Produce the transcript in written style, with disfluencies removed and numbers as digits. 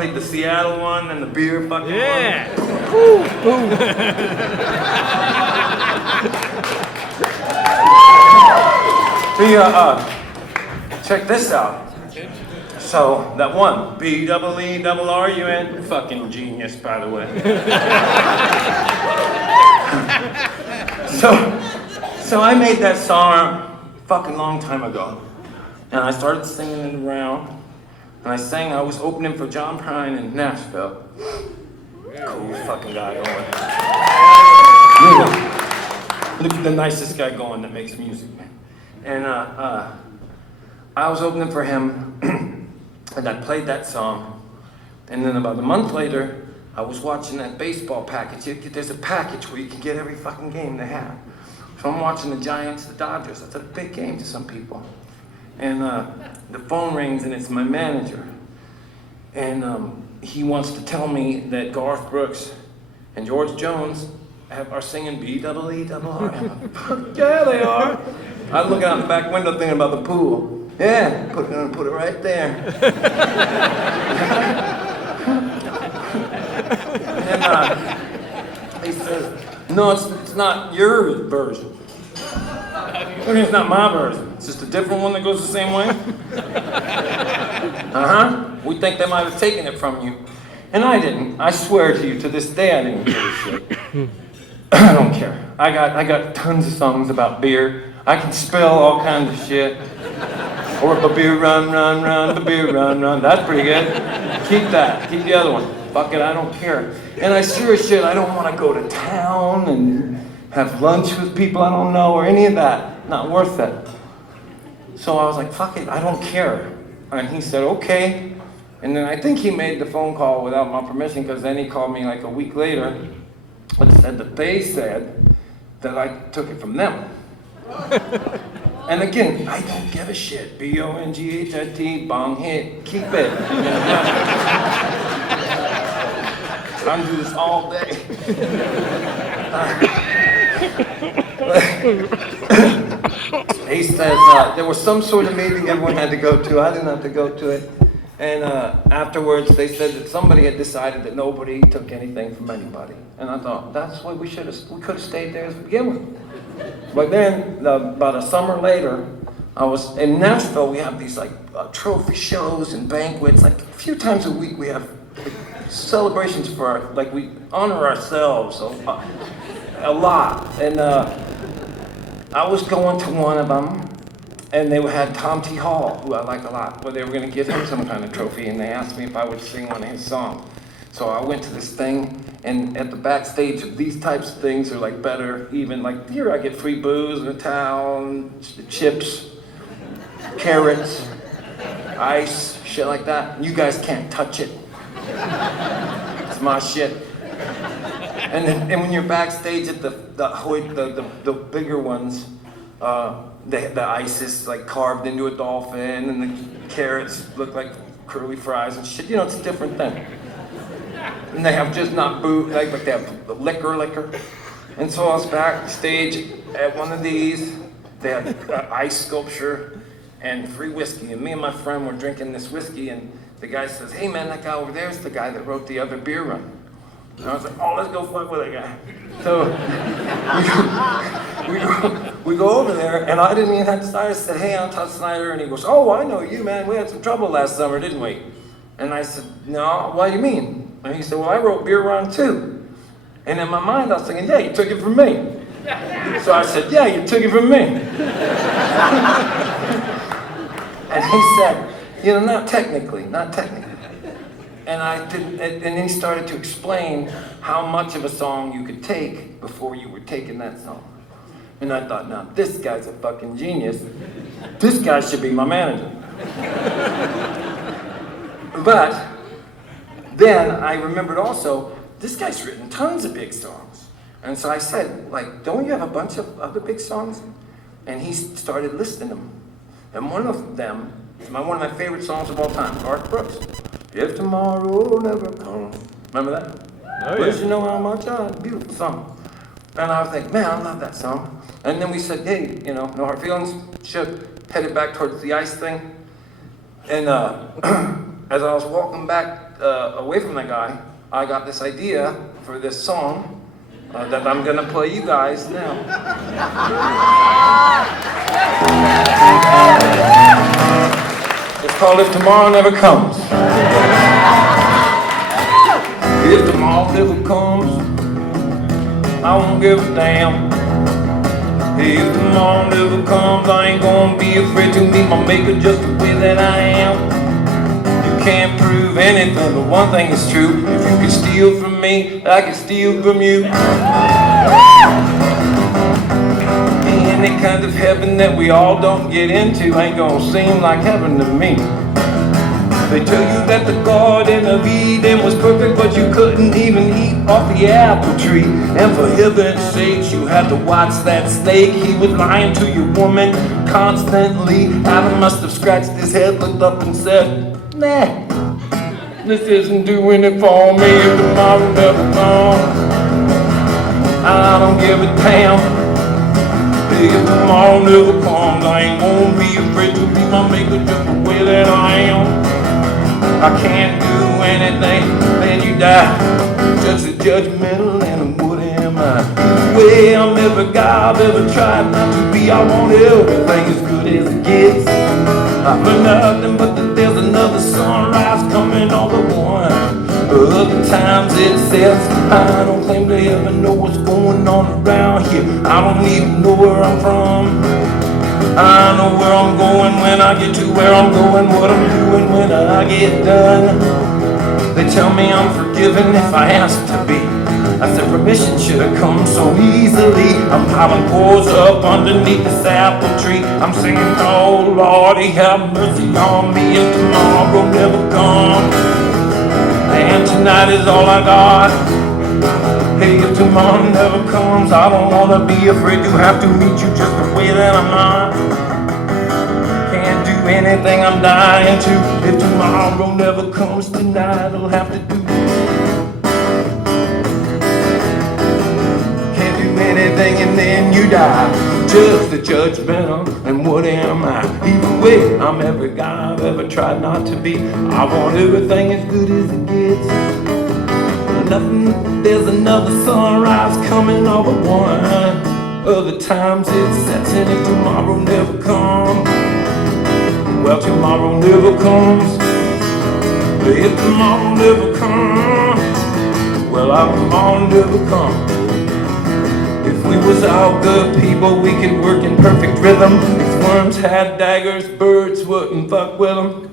played the Seattle one and the beer fucking Yeah. one. Check this out. So that one, B-double-E-double-R-U-N, fucking genius, by the way. So I made that song a fucking long time ago, and I started singing it around, and I was opening for John Prine in Nashville. Cool fucking guy going. The nicest guy going that makes music, man. And I was opening for him, and I played that song, and then about a month later, I was watching that baseball package. There's a package where you can get every fucking game they have. So I'm watching the Giants, the Dodgers. That's a big game to some people. And the phone rings, and it's my manager. And he wants to tell me that Garth Brooks and George Jones are singing B-double-E-double-R. Yeah, they are. I look out the back window thinking about the pool. Yeah, put it right there. And he says, no, it's not your version. It's not my version. It's just a different one that goes the same way. We think they might have taken it from you. And I didn't. I swear to you, to this day, I didn't give a shit. I don't care. I got tons of songs about beer. I can spell all kinds of shit. Or the beer run, run, run, the beer run, run. That's pretty good. Keep that. Keep the other one. Fuck it, I don't care. And I sure as shit, I don't want to go to town and have lunch with people I don't know or any of that. Not worth it. So I was like, fuck it, I don't care. And he said, okay. And then I think he made the phone call without my permission, because then he called me like a week later and said that they said that I took it from them. And again, I don't give a shit. B-O-N-G-H-I-T, bong hit, keep it. I do this all day. He says there was some sort of meeting everyone had to go to. I didn't have to go to it. And afterwards, they said that somebody had decided that nobody took anything from anybody. And I thought, that's why we could have stayed there to begin with. But then, about a summer later, I was in Nashville. We have these like trophy shows and banquets. Like a few times a week, we have celebrations for we honor ourselves a lot. And I was going to one of them, and they had Tom T. Hall, who I like a lot, but they were going to give him some kind of trophy, and they asked me if I would sing one of his songs. So I went to this thing, and at the backstage of these types of things are like better, even like here I get free booze and a towel, and chips, carrots, ice, shit like that. You guys can't touch it. It's my shit. And when you're backstage at the bigger ones, the ice is like carved into a dolphin, and the carrots look like curly fries and shit. You know, it's a different thing. And they have just not booze, but they have liquor. And so I was backstage at one of these. They had ice sculpture and free whiskey. And me and my friend were drinking this whiskey, and the guy says, hey man, that guy over there is the guy that wrote the other beer run. And I was like, oh, let's go fuck with that guy. So we go over there, and I didn't even have to start. I said, hey, I'm Todd Snider. And he goes, oh, I know you, man. We had some trouble last summer, didn't we? And I said, no, what do you mean? And he said, well, I wrote Beer Run too. And in my mind, I was thinking, yeah, you took it from me. So I said, yeah, you took it from me. And he said, you know, not technically. And I didn't, and then he started to explain how much of a song you could take before you were taking that song. And I thought, now, this guy's a fucking genius. This guy should be my manager. But then I remembered also, this guy's written tons of big songs. And so I said, don't you have a bunch of other big songs? And he started listing them. And one of them is one of my favorite songs of all time, Garth Brooks. If tomorrow never comes. Remember that? Oh, But yeah. you know how much beautiful song. And I was like, man, I love that song. And then we said, hey, no hard feelings. Headed back towards the ice thing. And as I was walking back away from that guy, I got this idea for this song that I'm gonna play you guys now. It's called If Tomorrow Never Comes. If tomorrow never comes, I won't give a damn. If tomorrow never comes, I ain't gonna be afraid to meet my maker just the way that I am. You can't prove anything, but one thing is true. If you can steal from me, I can steal from you. Any kind of heaven that we all don't get into ain't gonna seem like heaven to me. They tell you that the Garden of Eden was perfect, but you couldn't even eat off the apple tree. And for heaven's sakes, you had to watch that snake. He was lying to your woman constantly. Adam must have scratched his head, looked up and said, nah, this isn't doing it for me. If tomorrow never comes, I don't give a damn. If tomorrow never comes, I ain't gonna be afraid to be my maker just the way that I am. I can't do anything, then you die. Just a judgmental and what am I? Way I'm every guy I've ever tried not to be. I want everything as good as it gets. I've learned nothing but that there's another sunrise coming all at once. Other times it sets. I don't claim to ever know what's going on around here. I don't even know where I'm from. I know where I'm going when I get to where I'm going, what I'm doing when I get done. They tell me I'm forgiven if I ask to be. I said permission should have come so easily. I'm piling pours up underneath this apple tree. I'm singing, oh Lordy, have mercy on me if tomorrow never comes. And tonight is all I got. Hey, if tomorrow never comes, I don't wanna be afraid to have to meet you just the way that I'm not. Can't do anything I'm dying to. If tomorrow never comes, tonight I'll have to do. Can't do anything and then you die. Just a judgmental, and what am I? Either way, I'm every guy I've ever tried not to be. I want everything as good as it gets. Nothing, there's another sunrise coming all at one. Other times it sets, and if tomorrow never comes, well, tomorrow never comes. If tomorrow never comes, well, tomorrow never comes. If we was all good people, we could work in perfect rhythm. If worms had daggers, birds wouldn't fuck with them.